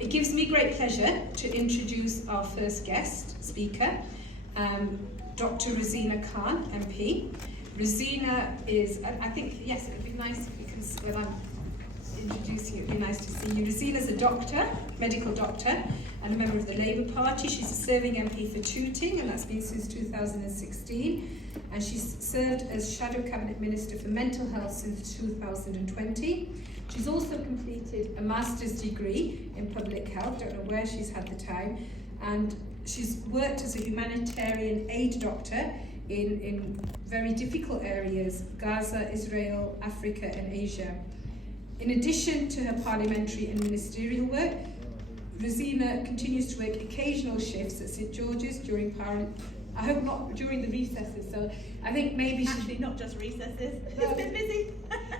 It gives me great pleasure to introduce our first guest speaker, Dr. Rosena Allin, MP. Rosena is, I think, yes, it would be nice because when I'm introducing you, it would be nice to see you. Rosena is a doctor, medical doctor, and a member of the Labour Party. She's a serving MP for Tooting, and that's been since 2016. And she's served as Shadow Cabinet Minister for Mental Health since 2020. She's also completed a master's degree in public health, don't know where she's had the time, and she's worked as a humanitarian aid doctor in very difficult areas, Gaza, Israel, Africa and Asia. In addition to her parliamentary and ministerial work, Rosena continues to work occasional shifts at St George's during I hope not during the recesses, so I think maybe actually not just recesses, it's been busy.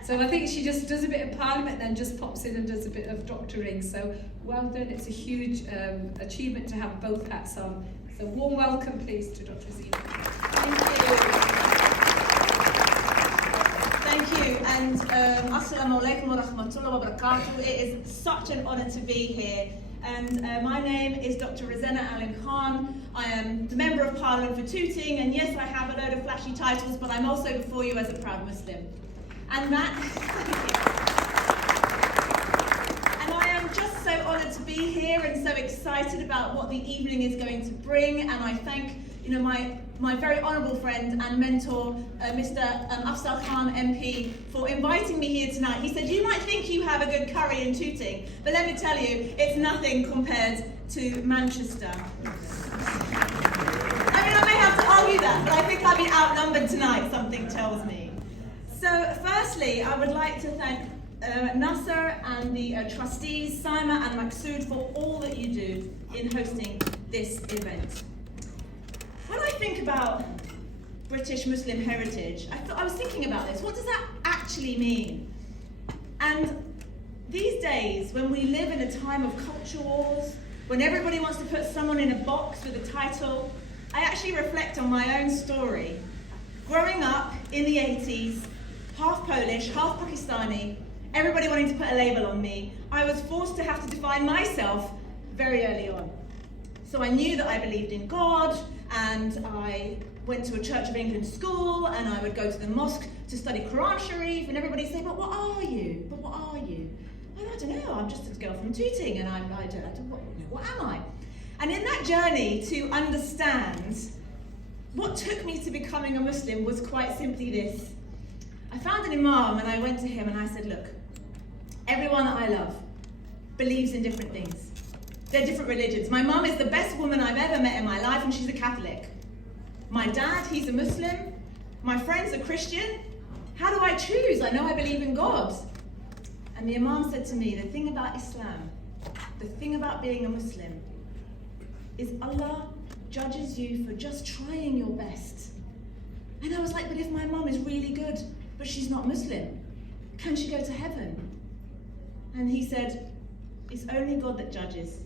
So I think she just does a bit of parliament, then just pops in and does a bit of doctoring. So well done, it's a huge achievement to have both hats on. So warm welcome please to Dr. Rosena. Thank you. Thank you, and Assalamu alaikum wa rahmatullahi wa barakatuh. It is such an honour to be here. And my name is Dr. Rosena Allin. I am the Member of Parliament for Tooting, and yes, I have a load of flashy titles, but I'm also before you as a proud Muslim. And I am just so honoured to be here and so excited about what the evening is going to bring, and I thank my very honourable friend and mentor, Mr. Afzal Khan MP, for inviting me here tonight. He said, you might think you have a good curry in Tooting, but let me tell you, it's nothing compared to Manchester. I mean, I may have to argue that, but I think I've been outnumbered tonight, something tells me. So, firstly, I would like to thank Nasser and the trustees, Saima and Maqsood, for all that you do in hosting this event. When I think about British Muslim heritage, I was thinking about this. What does that actually mean? And these days, when we live in a time of culture wars, when everybody wants to put someone in a box with a title, I actually reflect on my own story. Growing up in the 80s, half Polish, half Pakistani, everybody wanting to put a label on me, I was forced to have to define myself very early on. So I knew that I believed in God, and I went to a Church of England school, and I would go to the mosque to study Quran Sharif, and everybody say, but what are you? But what are you? And I don't know, I'm just a girl from Tooting, and what am I? And in that journey to understand, what took me to becoming a Muslim was quite simply this. I found an imam, and I went to him, and I said, look, everyone that I love believes in different things. They're different religions. My mum is the best woman I've ever met in my life, and she's a Catholic. My dad, he's a Muslim. My friends are Christian. How do I choose? I know I believe in God. And the Imam said to me, the thing about Islam, the thing about being a Muslim, is Allah judges you for just trying your best. And I was like, but if my mum is really good, but she's not Muslim, can she go to heaven? And he said, it's only God that judges.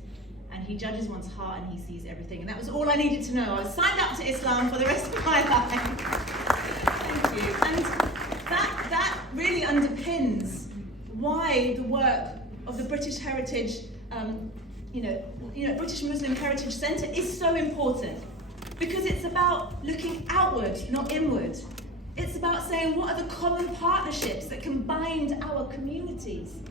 And he judges one's heart and he sees everything. And that was all I needed to know. I was signed up to Islam for the rest of my life. Thank you. And that really underpins why the work of the British Heritage, British Muslim Heritage Centre is so important. Because it's about looking outward, not inward. It's about saying, what are the common partnerships that can bind our communities?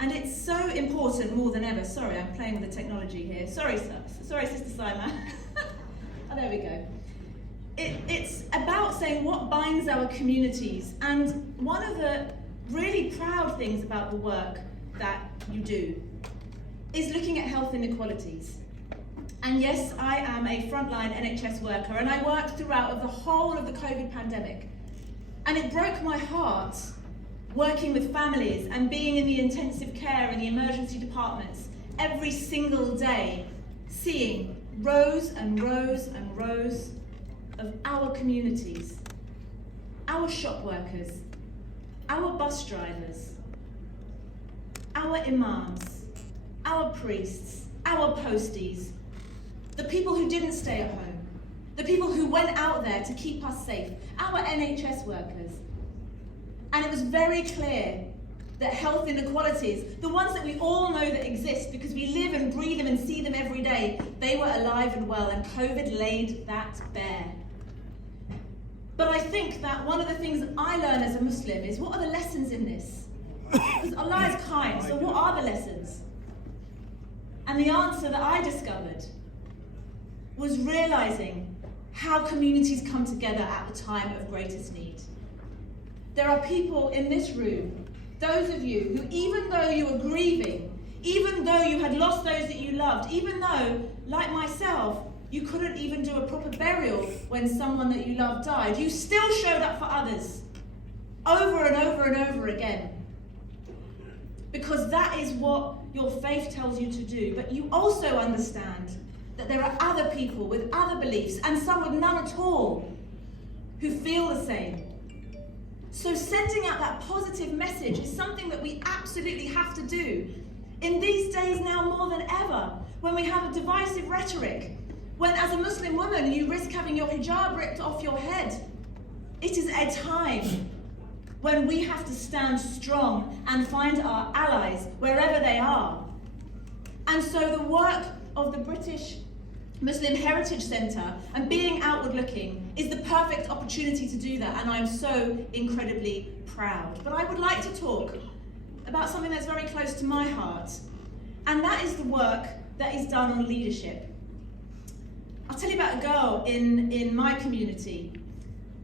And it's so important more than ever. Sorry, I'm playing with the technology here. Sorry, Sister Saima. Oh, there we go. It's about saying what binds our communities. And one of the really proud things about the work that you do is looking at health inequalities. And yes, I am a frontline NHS worker, and I worked throughout the whole of the COVID pandemic. And it broke my heart working with families and being in the intensive care and the emergency departments every single day, seeing rows and rows and rows of our communities, our shop workers, our bus drivers, our imams, our priests, our posties, the people who didn't stay at home, the people who went out there to keep us safe, our NHS workers. And it was very clear that health inequalities, the ones that we all know that exist because we live and breathe them and see them every day, they were alive and well, and COVID laid that bare. But I think that one of the things I learn as a Muslim is, what are the lessons in this? Because Allah is kind, so what are the lessons? And the answer that I discovered was realizing how communities come together at the time of greatest need. There are people in this room, those of you who, even though you were grieving, even though you had lost those that you loved, even though, like myself, you couldn't even do a proper burial when someone that you loved died, you still showed up for others, over and over and over again. Because that is what your faith tells you to do. But you also understand that there are other people with other beliefs, and some with none at all, who feel the same. So sending out that positive message is something that we absolutely have to do. In these days now more than ever, when we have a divisive rhetoric, when as a Muslim woman you risk having your hijab ripped off your head, it is a time when we have to stand strong and find our allies wherever they are. And so the work of the British Muslim Heritage Centre and being outward looking is the perfect opportunity to do that, and I'm so incredibly proud. But I would like to talk about something that's very close to my heart, and that is the work that is done on leadership. I'll tell you about a girl in my community.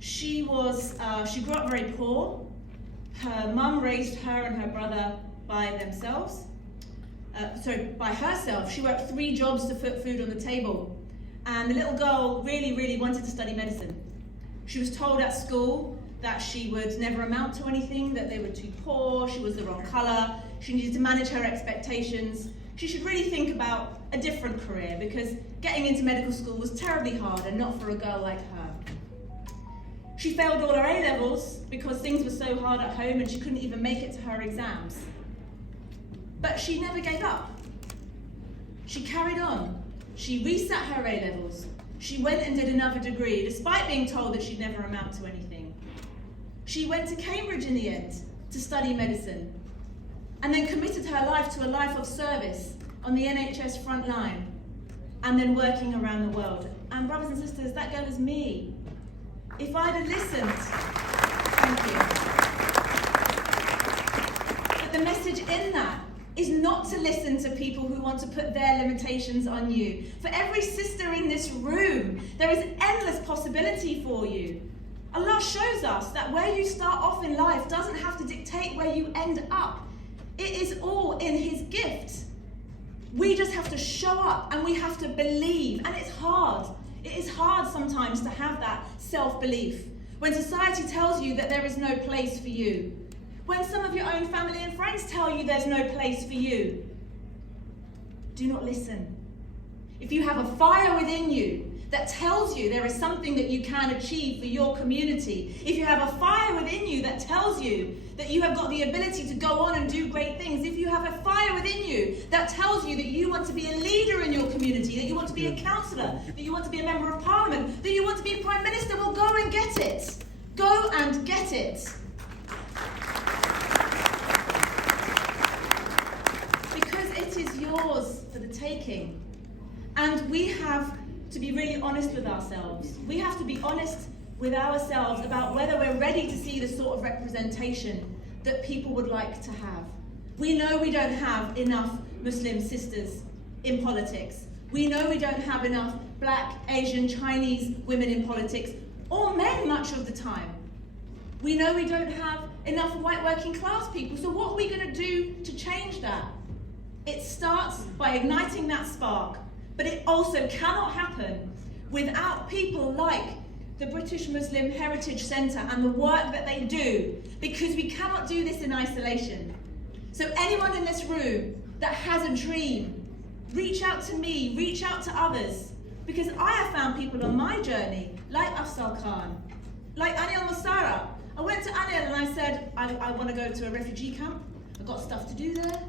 She grew up very poor. Her mum raised her and her brother by themselves. By herself. She worked 3 jobs to put food on the table. And the little girl really, really wanted to study medicine. She was told at school that she would never amount to anything, that they were too poor, she was the wrong colour, she needed to manage her expectations. She should really think about a different career, because getting into medical school was terribly hard and not for a girl like her. She failed all her A-levels because things were so hard at home and she couldn't even make it to her exams. But she never gave up. She carried on. She resat her A-levels. She went and did another degree, despite being told that she'd never amount to anything. She went to Cambridge in the end to study medicine, and then committed her life to a life of service on the NHS front line, and then working around the world. And brothers and sisters, that girl is me. If I'd have listened, thank you. But the message in that is not to listen to people who want to put their limitations on you. For every sister in this room, there is endless possibility for you. Allah shows us that where you start off in life doesn't have to dictate where you end up. It is all in His gift. We just have to show up and we have to believe. And it's hard. It is hard sometimes to have that self-belief when society tells you that there is no place for you. When some of your own family and friends tell you there's no place for you. Do not listen. If you have a fire within you that tells you there is something that you can achieve for your community, if you have a fire within you that tells you that you have got the ability to go on and do great things, if you have a fire within you that tells you that you want to be a leader in your community, that you want to be a councillor, that you want to be a member of parliament, that you want to be prime minister, well, go and get it. Go and get it. Because it is yours for the taking. And we have to be really honest with ourselves. We have to be honest with ourselves about whether we're ready to see the sort of representation that people would like to have. We know we don't have enough Muslim sisters in politics. We know we don't have enough Black, Asian, Chinese women in politics, or men much of the time. We know we don't have enough white working class people. So what are we going to do to change that? It starts by igniting that spark. But it also cannot happen without people like the British Muslim Heritage Centre and the work that they do, because we cannot do this in isolation. So anyone in this room that has a dream, reach out to me, reach out to others, because I have found people on my journey, like Afzal Khan, like Anil Musara. I went to Anil and I said, I want to go to a refugee camp, I've got stuff to do there.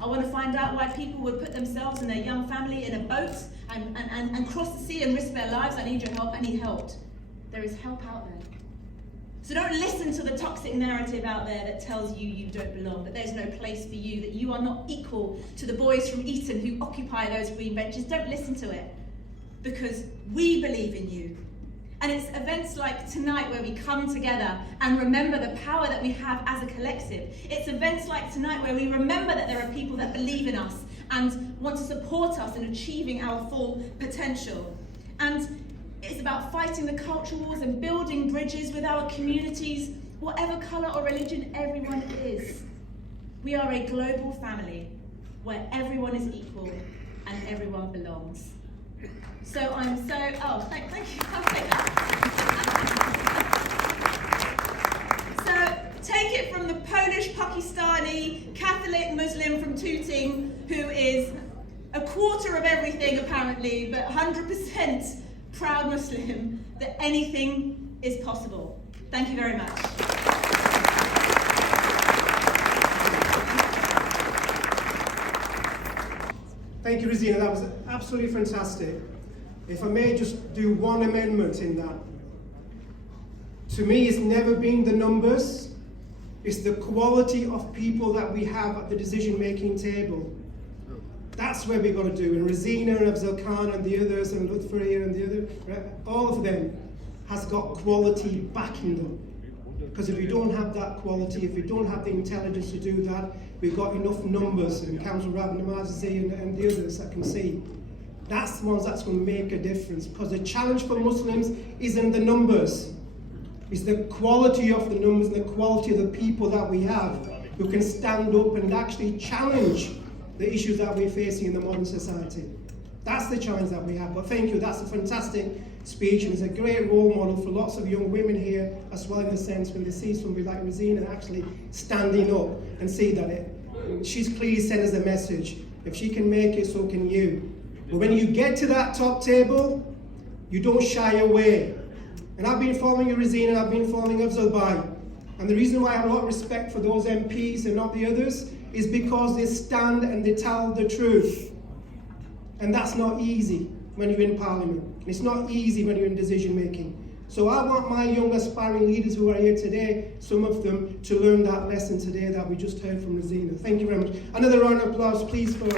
I want to find out why people would put themselves and their young family in a boat and cross the sea and risk their lives. I need your help. And he helped. There is help out there. So don't listen to the toxic narrative out there that tells you you don't belong, that there's no place for you, that you are not equal to the boys from Eton who occupy those green benches. Don't listen to it, because we believe in you. And it's events like tonight where we come together and remember the power that we have as a collective. It's events like tonight where we remember that there are people that believe in us and want to support us in achieving our full potential. And it's about fighting the culture wars and building bridges with our communities, whatever colour or religion everyone is. We are a global family where everyone is equal and everyone belongs. So I'm so, thank you, I'll take that. So take it from the Polish, Pakistani, Catholic Muslim from Tooting, who is a quarter of everything apparently, but 100% proud Muslim, that anything is possible. Thank you very much. Thank you, Rosena. That was absolutely fantastic. If I may just do one amendment in that. To me, it's never been the numbers, it's the quality of people that we have at the decision-making table. That's where we've got to do. And Rosena and Afzal Khan and the others, and Lutfi and the other, right, all of them has got quality backing them. Because if you don't have that quality, if you don't have the intelligence to do that, we've got enough numbers, and Council Rabbi Namazi and the others that can see. That's the ones that's going to make a difference. Because the challenge for Muslims isn't the numbers. It's the quality of the numbers and the quality of the people that we have who can stand up and actually challenge the issues that we're facing in the modern society. That's the challenge that we have. But thank you, that's a fantastic speech, and it's a great role model for lots of young women here as well, in the sense when they see somebody like Rosena actually standing up and see that she's clearly sent us a message. If she can make it, so can you. But when you get to that top table, you don't shy away. And I've been following you, Rosena, I've been following Afzal Bai. And the reason why I have a lot of respect for those MPs and not the others is because they stand and they tell the truth. And that's not easy when you're in Parliament. And it's not easy when you're in decision making. So I want my young aspiring leaders who are here today, some of them, to learn that lesson today that we just heard from Rosena. Thank you very much. Another round of applause, please, for